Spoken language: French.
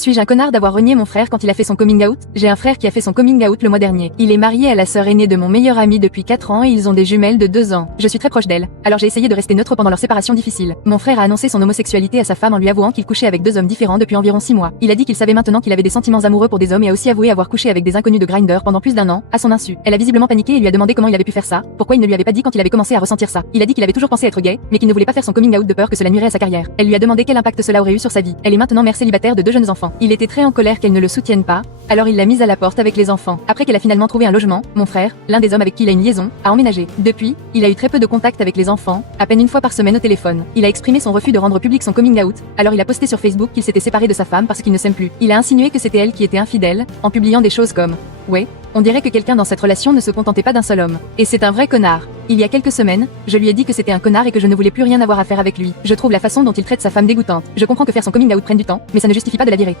Suis-je un connard d'avoir renié mon frère quand il a fait son coming out? J'ai un frère qui a fait son coming out le mois dernier. Il est marié à la sœur aînée de mon meilleur ami depuis 4 ans et ils ont des jumelles de 2 ans. Je suis très proche d'elle, alors j'ai essayé de rester neutre pendant leur séparation difficile. Mon frère a annoncé son homosexualité à sa femme en lui avouant qu'il couchait avec 2 hommes différents depuis environ 6 mois. Il a dit qu'il savait maintenant qu'il avait des sentiments amoureux pour des hommes et a aussi avoué avoir couché avec des inconnus de Grindr pendant plus d'1 an, à son insu. Elle a visiblement paniqué et lui a demandé comment il avait pu faire ça, pourquoi il ne lui avait pas dit quand il avait commencé à ressentir ça. Il a dit qu'il avait toujours pensé être gay, mais qu'il ne voulait pas faire son coming out de peur que cela nuirait à sa carrière. Elle lui a demandé quel impact cela aurait eu sur sa vie. Elle est maintenant mère célibataire de 2 jeunes enfants. Il était très en colère qu'elle ne le soutienne pas, alors il l'a mise à la porte avec les enfants. Après qu'elle a finalement trouvé un logement, mon frère, l'un des hommes avec qui il a une liaison, a emménagé. Depuis, il a eu très peu de contact avec les enfants, à peine une fois par semaine au téléphone. Il a exprimé son refus de rendre public son coming out, alors il a posté sur Facebook qu'il s'était séparé de sa femme parce qu'ils ne s'aiment plus. Il a insinué que c'était elle qui était infidèle, en publiant des choses comme « Ouais, on dirait que quelqu'un dans cette relation ne se contentait pas d'un seul homme. Et c'est un vrai connard. Il y a quelques semaines, je lui ai dit que c'était un connard et que je ne voulais plus rien avoir à faire avec lui. Je trouve la façon dont il traite sa femme dégoûtante. Je comprends que faire son coming out prenne du temps, mais ça ne justifie pas de la virer.